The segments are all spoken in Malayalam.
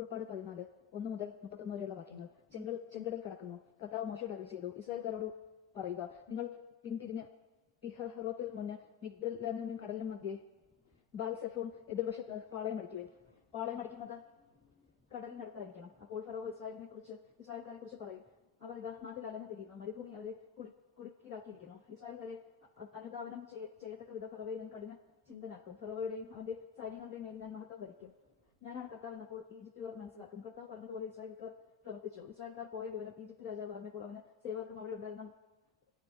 പുറപ്പാട് 14 1 മുതൽ 31 വരെയുള്ള വാക്യങ്ങൾ. ചെങ്കടൽ കടക്കുന്നു. കർത്താവ് മോശയോട് അരുളിച്ചെയ്തു, ഇസ്രായേൽക്കാരോട് പറയുക, നിങ്ങൾ പിന്തിരിഞ്ഞ് പിഹഹറോത്തിൽ മുന്ന് മിഗ്ദലാമിനും കടലിനും മധ്യേ ബാൽ-സെഫോൻ എതിർവശത്ത് പാളയമടിക്കുവിൻ. പാളയമടിക്കുന്നത് കടലിനടുത്തായിരിക്കണം. അപ്പോൾ ഫറവോ ഇസ്രായേൽക്കാരെ കുറിച്ച് പറയും, അവർ ഇതാ നാട്ടിൽ അലഞ്ഞു തിരിയുന്നു, മരുഭൂമി അവരെ കുടുക്കിലാക്കിയിരിക്കുന്നു. ഇസ്രായേൽക്കാരെ അനുധാവനം ചെയ്യത്തക്ക വിധം ഫറവോയെ ഞാൻ കഠിന ചിന്തനാക്കും. ഫറവോയുടെയും അവന്റെ സൈന്യങ്ങളുടെയും മേൽ ഞാൻ മഹത്വം വരിക്കും. ഞാനാണ് കർത്താവ് എന്നപ്പോൾ ഈജിപ്തുകാർ മനസ്സിലാക്കും. കർത്താവ് പറഞ്ഞതുപോലെ ഇസ്രായേൽക്കാർ പ്രവർത്തിച്ചു. ഇസ്രായേൽക്കാർ പോയ വിവരം ഈജിപ്ത് രാജാവ് അറിഞ്ഞപ്പോൾ അവന് സേവകർക്കും അവിടെ ഉണ്ടായിരുന്ന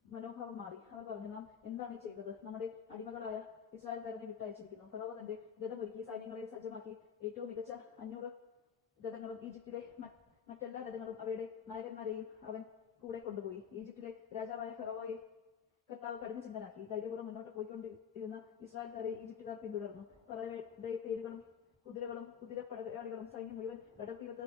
മനോഭാവം മാറി. അവർ പറഞ്ഞു, നാം എന്താണ് ഈ ചെയ്തത്? നമ്മുടെ അടിമകളായ ഇസ്രായേൽക്കാരനെ വിട്ടയച്ചിരിക്കുന്നു. ഫറവോ തന്റെ രഥമൊരുക്കി സൈന്യങ്ങളെ സജ്ജമാക്കി. ഏറ്റവും മികച്ച 500 രഥങ്ങളും ഈജിപ്തിലെ മറ്റെല്ലാ രഥങ്ങളും അവയുടെ നായകന്മാരെയും അവൻ കൂടെ കൊണ്ടുപോയി. ഈജിപ്തിലെ രാജാവായ ഫറവോയെ കർത്താവ് കഠിന ചിന്തനാക്കി. ധൈര്യപൂർവ്വം മുന്നോട്ട് പോയിക്കൊണ്ടിരുന്ന ഇസ്രായേൽക്കാരെ ഈജിപ്തുകാർ പിന്തുടർന്നു. ഫറവോയുടെ പേരുകളും കുതിരകളും കുതിരപ്പടയാളികളും സൈന്യം മുഴുവൻ കടൽ തീരത്ത്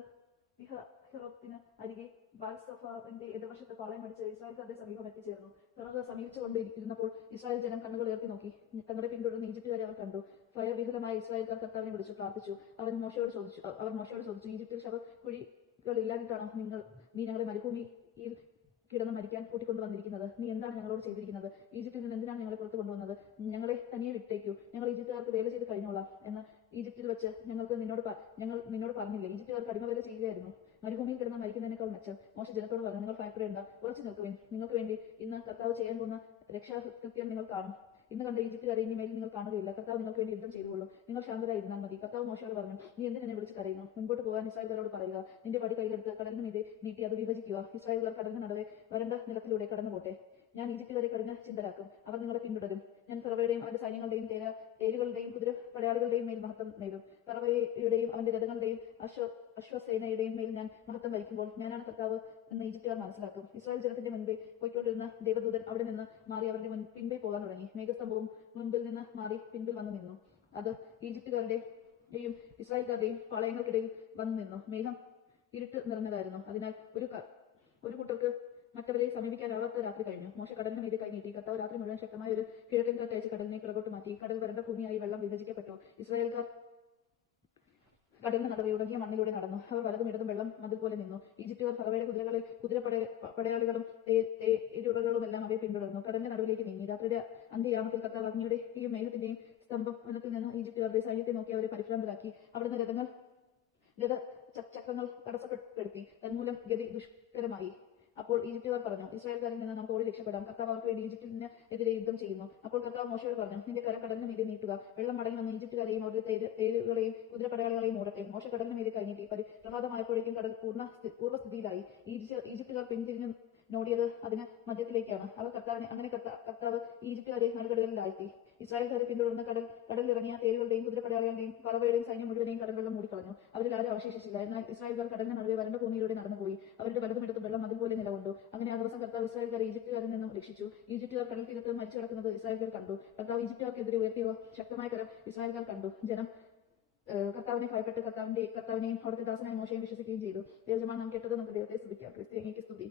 പിഹഹീറോത്തിന് അരികെ ബാൽ-സെഫോന്റെ എതിർവശത്ത് പാളയമടിച്ച് ഇസ്രായേൽക്കാരുടെ സമീപം എത്തിച്ചേർന്നു. ഫറവോ സമീപിച്ചുകൊണ്ട് ഇരുന്നപ്പോൾ ഇസ്രായേൽ ജനം കണ്ണുകൾ ഉയർത്തി നോക്കി. തങ്ങളെ പിന്തുടർന്ന് ഈജിപ്തുകാരെ അവർ കണ്ടു. ഭയവിഹുലമായ ഇസ്രായേൽക്കാർ കർത്താവിനെ വിളിച്ചു പ്രാർത്ഥിച്ചു. അവർ മോശയോട് ചോദിച്ചു, ഈജിപ്തിൽ ശവക്കുഴികൾ ഇല്ലാഞ്ഞിട്ടാണോ നീ ഞങ്ങളെ മരുഭൂമിയിൽ കിടന്ന് മരിക്കാൻ കൂട്ടിക്കൊണ്ടുവന്നിരിക്കുന്നത്? നീ എന്താണ് ഞങ്ങളോട് ചെയ്തിരിക്കുന്നത്? ഈജിപ്തിൽ നിന്ന് എന്തിനാണ് ഞങ്ങളെ പുറത്തു കൊണ്ടുവന്നത്? ഞങ്ങളെ തനിയെ വിട്ടേക്കൂ, ഞങ്ങൾ ഈജിപ്തുകാർക്ക് വേല ചെയ്ത് കഴിഞ്ഞോളാം എന്ന് ഈജിപ്തിൽ വെച്ച് ഞങ്ങൾ നിന്നോട് പറഞ്ഞില്ലേ? ഈജിപ്തുകാർക്ക് അടിമവേല ചെയ്യുകയായിരുന്നു. മരുഭൂമിയിൽ കിടന്ന് മരിക്കുന്നതിനേക്കാൾ മെച്ചം. മോശ ജനത്തോട് പറഞ്ഞു, നിങ്ങൾ ഭയപ്പെടേണ്ട, ഉറച്ചു നിൽക്കുവിൻ. നിങ്ങൾക്ക് വേണ്ടി ഇന്ന് കർത്താവ് ചെയ്യാൻ പോകുന്ന രക്ഷാകൃത്യം നിങ്ങൾ കാണും. ഇന്ന് കണ്ട ഈജിപ്തുകാരെ ഇനി മേലിൽ നിങ്ങൾ കാണുകയില്ല. കർത്താവ് നിങ്ങൾക്ക് വേണ്ടി യുദ്ധം ചെയ്തുകൊള്ളും. നിങ്ങൾ ശാന്തരായിരുന്നാൽ മതി. കർത്താവ് മോശയോട് പറഞ്ഞു, നീ എന്തിനെ വിളിച്ച് കരയുന്നു? മുൻപോട്ട് പോകാൻ ഇസ്രായേൽക്കാരോട് പറയുക. നിന്റെ വടി കയ്യിലെടുത്ത് കടലിന് മീതെ നീട്ടി അത് വിഭജിക്കുക. ഇസ്രായേൽക്കാർ കടലിന് നടുവെ വരണ്ട നിലത്തിലൂടെ കടന്നുപോട്ടെ. ഞാൻ ഈജിപ്തുകാരെ കഠിന ചിന്തരാക്കും. അവർ നിങ്ങളെ പിന്തുടരും. ഞാൻ ഫറവോയുടെയും അവന്റെ സൈന്യങ്ങളുടെയും തേരുകളുടെയും കുതിരപ്പടയാളികളുടെയും മേൽ മഹത്വം നേടും. ഫറവോയുടെയും അവന്റെ രഥങ്ങളുടെയും അശ്വസേനയുടെയും മേൽ ഞാൻ മഹത്വം വരിക്കുമ്പോൾ ഞാനാണ് കർത്താവ് എന്ന് ഈജിപ്തുകാർ മനസ്സിലാക്കും. ഇസ്രായേൽ ജനത്തിന്റെ മുൻപേ പോയിക്കൊണ്ടിരുന്ന ദേവദൂതൻ അവിടെ നിന്ന് മാറി അവരുടെ പിൻപേ പോകാൻ തുടങ്ങി. മേഘസ്തംഭവും മുൻപിൽ നിന്ന് മാറി പിൻപിൽ വന്നു നിന്നു. അത് ഈജിപ്തുകാരുടെയും ഇസ്രായേൽക്കാരുടെയും പാളയങ്ങൾക്കിടയിൽ വന്നു നിന്നു. മേഘം ഇരുട്ട് നിറഞ്ഞതായിരുന്നു. അതിനാൽ ഒരു കൂട്ടർക്ക് മറ്റവരെ സമീപിക്കാനാവാത്ത രാത്രി കഴിഞ്ഞു. മോശ കടലിന് മീതെ കൈനീട്ടി. കർത്താവ് രാത്രി മുഴുവൻ ശക്തമായ ഒരു കിഴക്കൻ കാറ്റയച്ച് കടലിനെ പിറകോട്ട് മാറ്റി. കടൽ വരണ്ട ഭൂമിയായി വെള്ളം വിഭജിക്കപ്പെട്ടു. ഇസ്രായേൽക്കാർ കടലിന് നടുവെ ഉടങ്ങിയ മണ്ണിലൂടെ നടന്നു. അവർ വലതും ഇടതും വെള്ളം മതിൽ പോലെ നിന്നു. ഈജിപ്തുകാർ ഫറവോയുടെ കുതിരപ്പടയാളികളും തേരുകളും എല്ലാം അവയെ പിന്തുടർന്നു. കടലിന്റെ നടുവിലേക്ക് നീങ്ങി. രാത്രിയുടെ അന്ത്യയാമത്തിൽ കർത്താവ് അഗ്നിയുടെയും മേഘത്തിന്റെയും സ്തംഭനത്തിൽ നിന്ന് ഈജിപ്തുകാരുടെ സൈന്യത്തെ നോക്കി അവരെ പരിഭ്രാന്തരാക്കി. അവിടുന്ന് ചക്രങ്ങൾ തടസ്സപ്പെടുത്തി. തന്മൂലം ഗതി ദുഷ്കരമായി. അപ്പോൾ ഈജിപ്തുകാർ പറഞ്ഞു, ഇസ്രായേൽക്കാരിൽ നിന്ന് നമുക്ക് ഓടി രക്ഷപ്പെടാം. കർത്താവ് അവർക്ക് വേണ്ടി ഈജിപ്തിന് എതിരെ യുദ്ധം ചെയ്യുന്നു. അപ്പോൾ കർത്താവ് മോശയോട് പറഞ്ഞു, നിന്റെ കരം കടലിന് മീതെ നീട്ടുക. വെള്ളം മടങ്ങി വന്ന് ഈജിപ്തുകാരെയും അവരുടെ തേരുകളെയും കുതിരപ്പടയാളികളെയും മൂടട്ടെ. മോശ കടലിന് മീതെ കൈനീട്ടി. പ്രഭാതമായപ്പോഴേക്കും കടൽ പൂർവ്വസ്ഥിതിയിലായി. ഈജിപ്തുകാർ പിന്തിരിഞ്ഞു നോടിയത് അതിന് മധ്യത്തിലേക്കാണ്. കർത്താവ് ഈജിപ്തുകാരെ നടുകടലിലാഴ്ത്തി. ഇസ്രായേൽക്കാരെ പിന്തുടർന്ന് കടലിലിറങ്ങിയ തേരുകളുടെയും കുതിരപ്പടയാളികളുടെയും ഫറവോയുടെയും സൈന്യം മുഴുവനെയും കടൽവെള്ളം മൂടിക്കളഞ്ഞു. അവരിൽ ആരും അവശേഷിച്ചില്ല. എന്നാൽ ഇസ്രായേൽക്കാർ കടലിന് നടുവെ വരണ്ട ഭൂമിയിലൂടെ നടന്നുപോയി. അവരുടെ വലതുമിടത്തും വെള്ളം അതുപോലെ നിലകൊണ്ടു. അങ്ങനെ ആ ദിവസം കർത്താവ് ഇസ്രായേൽക്കാരെ ഈജിപ്തുകാരിൽ നിന്നും രക്ഷിച്ചു. ഈജിപ്തുകാർ കടൽ തീരത്ത് മരിച്ചു കിടക്കുന്നത് ഇസ്രായേൽക്കാർ കണ്ടു. കർത്താവ് ഈജിപ്തുകാർക്കെതിരെ ഉയർത്തിയ ശക്തമായ കരം ഇസ്രായേൽക്കാർ കണ്ടു. ജനം കർത്താവിനെ ഭയപ്പെട്ട് കർത്താവിനെയും അവിടുത്തെ ദാസനായ മോശയെയും വിശ്വസിക്കുകയും ചെയ്തു. ദൈവജനമേ, നാം കേട്ടത് നമുക്ക് ദൈവത്തെ സ്തുതിക്കാം. ക്രിസ്തു അങ്ങേക്ക് സ്തുതി.